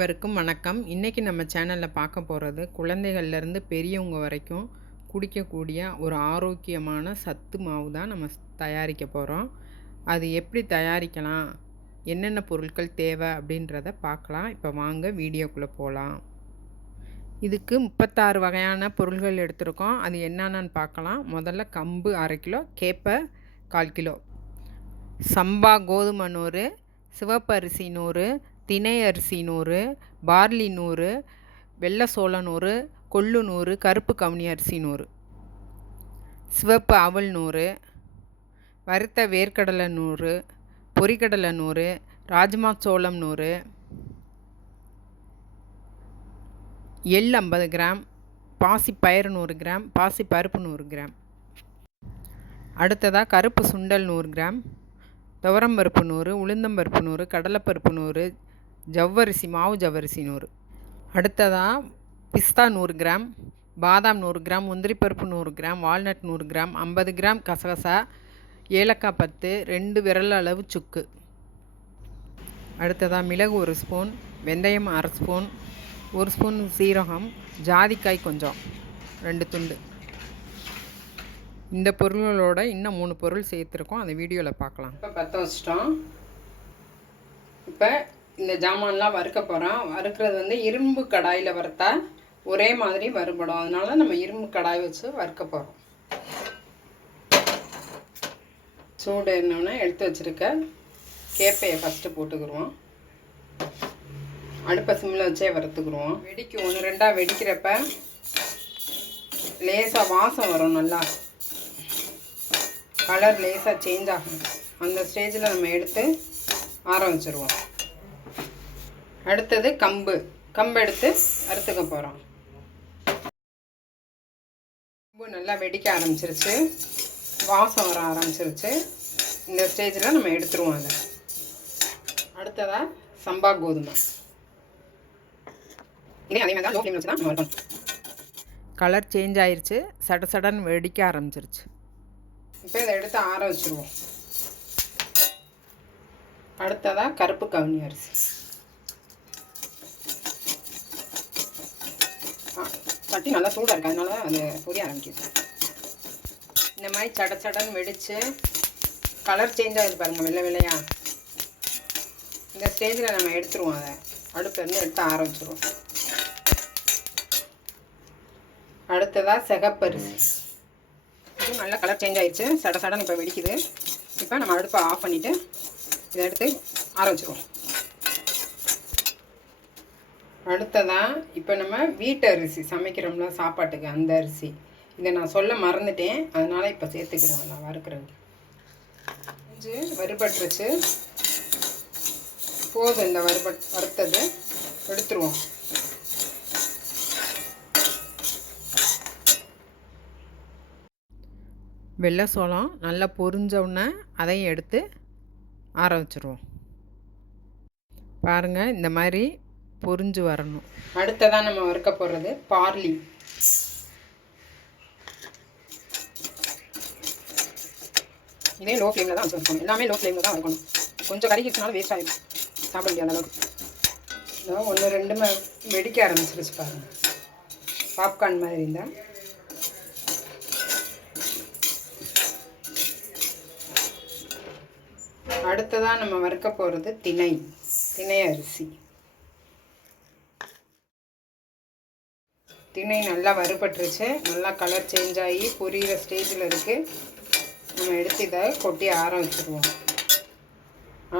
அனைவருக்கும் வணக்கம். இன்றைக்கி நம்ம சேனலில் பார்க்க போகிறது குழந்தைகள்லேருந்து பெரியவங்க வரைக்கும் குடிக்கக்கூடிய ஒரு ஆரோக்கியமான சத்து மாவு தான் நம்ம தயாரிக்க போகிறோம். அது எப்படி தயாரிக்கலாம், என்னென்ன பொருட்கள் தேவை அப்படின்றத பார்க்கலாம். இப்போ வாங்க வீடியோக்குள்ளே போகலாம். இதுக்கு 36 வகையான பொருள்கள் எடுத்திருக்கோம். அது என்னென்னு பார்க்கலாம். முதல்ல கம்பு 1/2 கிலோ, கேப்பை 1/4 கிலோ, சம்பா கோதுமை 100, சிவப்பரிசி 100, தினை அரிசி 100, பார்லி 100, வெள்ளை சோளம் 100, கொள்ளு 100, கருப்பு கவுனி அரிசி 100, சிவப்பு அவல் 100, வறுத்த வேர்க்கடலை 100, பொரிக்கடலை 100, ராஜ்மா சோளம் 100, எள் 50 கிராம், பாசி பயிறு 100 கிராம், பாசி பருப்பு 100 கிராம். அடுத்ததாக கருப்பு சுண்டல் 100 கிராம், துவரம்பருப்பு 100, உளுந்தம்பருப்பு 100, கடலைப்பருப்பு 100, ஜவ்வரிசி மாவு ஜவ்வரிசி 100. அடுத்ததாக பிஸ்தா 100 கிராம், பாதாம் 100 கிராம், முந்திரி பருப்பு 100 கிராம், வால்நட் 100 கிராம், 50 கிராம் கசகசா, ஏலக்காய் 10, 2 விரல் அளவு சுக்கு. அடுத்ததாக மிளகு 1 ஸ்பூன், வெந்தயம் 1/2 ஸ்பூன், 1 ஸ்பூன் சீரகம், ஜாதிக்காய் கொஞ்சம் 2 துண்டு. இந்த பொருள்களோட இன்னும் 3 பொருள் சேர்த்துருக்கோம். அந்த வீடியோவில் பார்க்கலாம். இப்போ பற்ற வச்சிட்டோம். இப்போ இந்த ஜாமான்லாம் வறுக்க போகிறோம். வறுக்கிறது வந்து இரும்பு கடாயில் வறுத்தா ஒரே மாதிரி வறுபடும். அதனால நம்ம இரும்பு கடாய் வச்சு வறுக்க போகிறோம். சூடு என்னன்னா எடுத்து வச்சுருக்க கேப்பையை ஃபஸ்ட்டு போட்டுக்கிடுவோம். அடுப்பை சிம்மில் வச்சே வறுத்துக்குருவோம். வெடிக்கும் 1-2 வெடிக்கிறப்ப லேசாக வாசம் வரும், நல்லா கலர் லேசாக சேஞ்ச் ஆகும். அந்த ஸ்டேஜில் நம்ம எடுத்து ஆற வச்சுருவோம். அடுத்தது கம்பு எடுத்து வறுத்துக்க போகிறோம். கம்பு நல்லா வெடிக்க ஆரம்பிச்சிருச்சு, வாசம் வர ஆரம்பிச்சிருச்சு. இந்த ஸ்டேஜில் நம்ம எடுத்துருவோம் அதை. அடுத்ததாக சம்பா கோதுமை, இதே அதே மாதிரி தான் லோ ஃப்ளேமில் வச்சு தான் நம்ம வறுக்கணும். கலர் சேஞ்ச் ஆயிடுச்சு, சடன் வெடிக்க ஆரம்பிச்சிருச்சு. இப்போ இதை எடுத்து ஆற வச்சுருவோம். அடுத்ததாக கருப்பு கவுனி அரிசி, சட்டி நல்லா சூடாக இருக்குது, அதனால தான் அது பொரிய ஆரம்பிக்குது. இந்த மாதிரி சடன் வெடித்து கலர் சேஞ்ச் ஆகுது பாருங்கள், வெள்ளை வெள்ளையா. இந்த ஸ்டேஜில் நம்ம எடுத்துருவோம். அதை அடுப்புலேருந்து எடுத்து ஆற வச்சுருவோம். அடுத்ததாக சிகப்பரிசி, இது நல்லா கலர் சேஞ்ச் ஆகிடுச்சு, சடன் இப்போ வெடிக்குது. இப்போ நம்ம அடுப்பை ஆஃப் பண்ணிவிட்டு இதை எடுத்து ஆற வச்சுருவோம். அடுத்ததான் இப்போ நம்ம வீட்டு அரிசி சமைக்கிறோம்ல சாப்பாட்டுக்கு, அந்த அரிசி. இதை நான் சொல்ல மறந்துட்டேன், அதனால் இப்போ சேர்த்துக்கிறோம். நான் வறுக்கிறது கொஞ்சம் வறுபட்டுருச்சு, போதும். இந்த வறுத்தது எடுத்துருவோம். வெள்ளை சோளம் நல்லா பொரிஞ்சோடனே அதையும் எடுத்து ஆற வச்சுருவோம். பாருங்கள், இந்த மாதிரி பொரிஞ்சு வரணும். அடுத்ததான் நம்ம வறுக்க போகிறது பார்லி. இதே லோ ஃப்ளேமில் தான் வச்சுருக்கணும். எல்லாமே லோ ஃப்ளேமில் தான் வறுக்கணும். கொஞ்சம் கறிக்கிச்சுனாலும் வேஸ்ட் ஆகிடும், சாப்பிட முடியாத அளவுக்கு. இதோ 1-2 வெடிக்க ஆரம்பிச்சிருச்சு பாருங்கள், பாப்கார்ன் மாதிரி இருந்தால். அடுத்ததான் நம்ம வறுக்க போகிறது தினை அரிசி. தினை நல்லா வறுபட்டுருச்சு, நல்லா கலர் சேஞ்ச் ஆகி பொரியிற ஸ்டேஜில் இருக்குது. நம்ம எடுத்து இதை கொட்டி ஆற வச்சுருவோம்.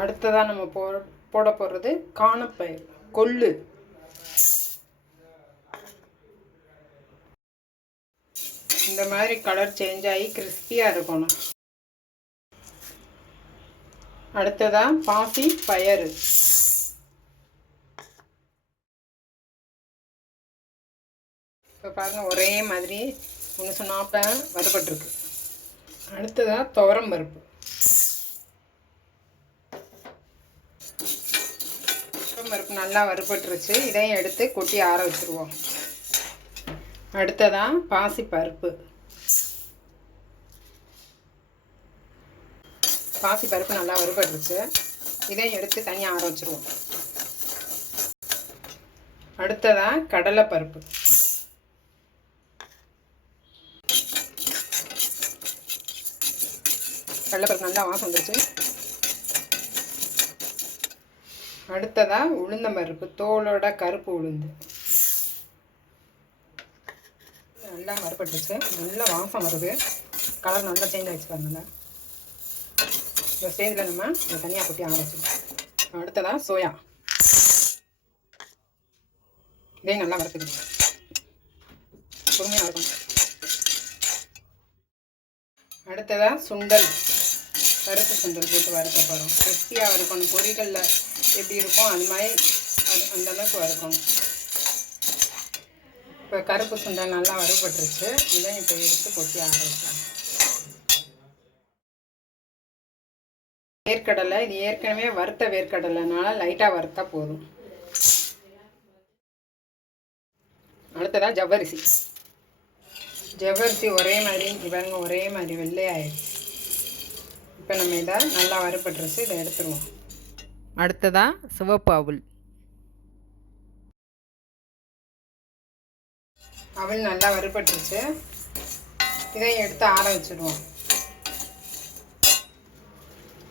அடுத்ததாக நம்ம போட போடுறது காணப்பயிர், கொள்ளு. இந்த மாதிரி கலர் சேஞ்ச் ஆகி கிறிஸ்பியாக இருக்கணும். அடுத்ததாக பாசி பயறு, இப்போ பாருங்கள் ஒரே மாதிரி ஒன்று சொன்னாப்ப வறுபட்டுருக்கு. அடுத்ததாக துவரம்பருப்பு, நல்லா வறுபட்டுருச்சு. இதையும் எடுத்து கொட்டி ஆற வச்சுருவோம். அடுத்ததாக பாசி பருப்பு, நல்லா வறுபட்டுருச்சு. இதையும் எடுத்து தனியாக ஆற வச்சுருவோம். அடுத்ததாக கடலைப்பருப்பு. கடலைப்பருப்பு நல்லா வாசம் வந்துருச்சு. அடுத்ததாக உளுந்தம்பருப்பு, தோலோட கருப்பு உளுந்து நல்லா வறுபட்டுச்சு. நல்லா வாசம் வருது. கலர் நல்லா சேஞ்ச் ஆகிடுச்சு பாருங்க. இந்த ஸ்டேஜில் நம்ம இதை தனியாக கொட்டி ஆரம்பிச்சிடும். அடுத்ததாக சோயா, இதையும் நல்லா வறுத்துக்கணும். பொறுமையாக இருக்கும். அடுத்ததாக சுண்டல், கருப்பு சுண்டல் போட்டு வறுக்க போகிறோம். கிறிஸ்பியாக வறுக்கணும். பொரிகளில் எப்படி இருக்கும் அது மாதிரி அந்தளவுக்கு வறுக்கணும். இப்போ கருப்பு சுண்டல் நல்லா வறுபட்டுருச்சு. இதை இப்போ எடுத்து கொட்டி ஆரம்பிக்கலாம். வேர்க்கடலை, இது ஏற்கனவே வறுத்த வேர்க்கடலைனால லைட்டாக வறுத்தா போதும். அடுத்ததாக ஜவ்வரிசி. ஜவ்வரிசி ஒரே மாதிரி இவங்க ஒரே மாதிரி வெள்ளையாயிடுச்சு. இப்போ நம்ம இதை நல்லா வறுபட்டுருச்சு. இதை எடுத்துருவோம். அடுத்ததாக சிவப்பு அவல். அவல் நல்லா வறுபட்டுருச்சு. இதையும் எடுத்து ஆற வச்சுடுவோம்.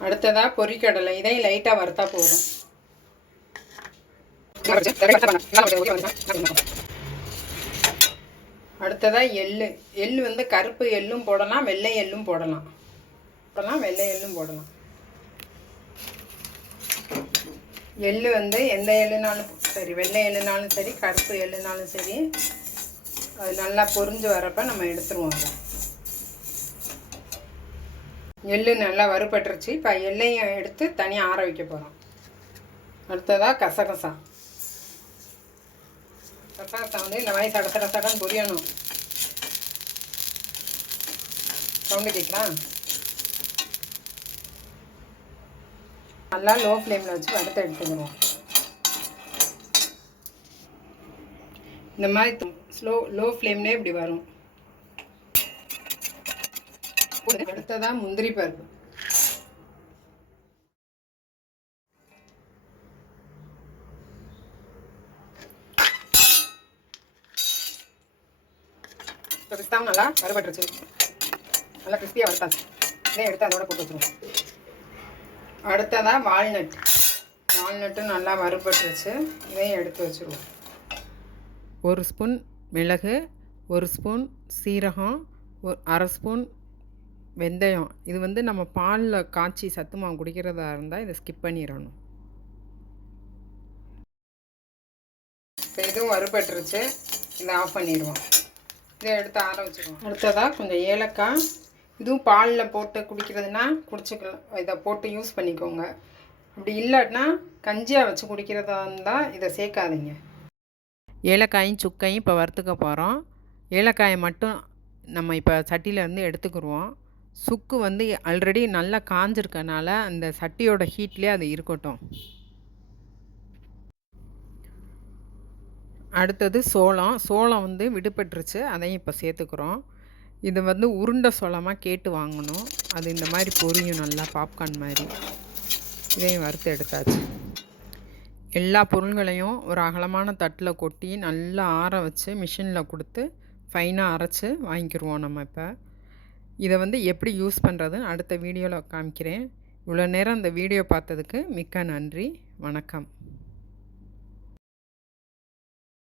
அடுத்ததாக பொரிக்கடலை, இதையும் லைட்டாக வறுத்தா போதும். அடுத்ததாக எள்ளு. எள்ளு வந்து கருப்பு எள்ளும் போடலாம், வெள்ளை எள்ளும் போடலாம். வெள்ளை எள்ளும் போடலாம். எள்ளு வந்து எந்த எள்ளுனாலும் சரி, வெள்ளை எள்ளுனாலும் சரி, கருப்பு எள்ளுனாலும் சரி, அது நல்லா பொரிஞ்சு வரப்போ நம்ம எடுத்துருவோம். எள்ளு நல்லா வறுபட்டுருச்சு. இப்போ எள்ளையும் எடுத்து தனியாக ஆற வைக்க போகிறோம். அடுத்ததாக கசகசா. கசகசா வந்து இந்த மாதிரி சட சட சடன்னு பொரியணும். சவுண்டு கேட்குறா? நல்லா லோ ஃப்ளேமில் வச்சு வறுத்து எடுத்துக்கிறோம். இந்த மாதிரி லோ ஃப்ளேம்லேயே இப்படி வரும். அடுத்ததாக முந்திரி பருப்பு. இப்போ பிஸ்தாவும் நல்லா வறுபட்டுருச்சு. நல்லா கிறிஸ்பியாக வறுத்தாச்சு. இதை எடுத்து அதோட போட்டு வச்சுருவோம். அடுத்ததாக வால்நட். வால்நட்டும் நல்லா வறுபட்டுருச்சு. இதையும் எடுத்து வச்சுருவோம். 1 ஸ்பூன் மிளகு, 1 ஸ்பூன் சீரகம், 1/2 ஸ்பூன் வெந்தயம். இது வந்து நம்ம பாலில் காய்ச்சி சத்து மாவு குடிக்கிறதா இருந்தால் இதை ஸ்கிப் பண்ணிடணும். இப்போ இதுவும் வறுபட்டுருச்சு. இதை ஆஃப் பண்ணிடுவோம். இதை எடுத்து ஆற வச்சுருவோம். அடுத்ததாக கொஞ்சம் ஏலக்காய். இதுவும் பாலில் போட்டு குடிக்கிறதுனா குடிச்சிக்கலாம். இதை போட்டு யூஸ் பண்ணிக்கோங்க. அப்படி இல்லாட்டினா கஞ்சியாக வச்சு குடிக்கிறதா இருந்தால் இதை சேர்க்காதீங்க. ஏலக்காயும் சுக்கையும் இப்போ வறுத்துக்க போகிறோம். ஏலக்காயை மட்டும் நம்ம இப்போ சட்டியிலேருந்து எடுத்துக்கிடுவோம். சுக்கு வந்து ஆல்ரெடி நல்லா காஞ்சிருக்கனால அந்த சட்டியோட ஹீட்லேயே அது இருக்கட்டும். அடுத்தது சோளம். சோளம் வந்து விடுபட்டுருச்சு. அதையும் இப்போ சேர்த்துக்கிறோம். இது வந்து உருண்டை சோளமாக கேட்டு வாங்கணும். அது இந்த மாதிரி பொரியும் நல்லா பாப்கார்ன் மாதிரி. இதையும் வறுத்து எடுத்தாச்சு. எல்லா பொருள்களையும் ஒரு அகலமான தட்டில் கொட்டி நல்லா ஆற வச்சு மிஷினில் கொடுத்து ஃபைனாக அரைச்சி வாங்கிக்கிடுவோம். நம்ம இப்போ இதை வந்து எப்படி யூஸ் பண்ணுறதுன்னு அடுத்த வீடியோவில் காமிக்கிறேன். இவ்வளோ நேரம் இந்த வீடியோ பார்த்ததுக்கு மிக்க நன்றி. வணக்கம்.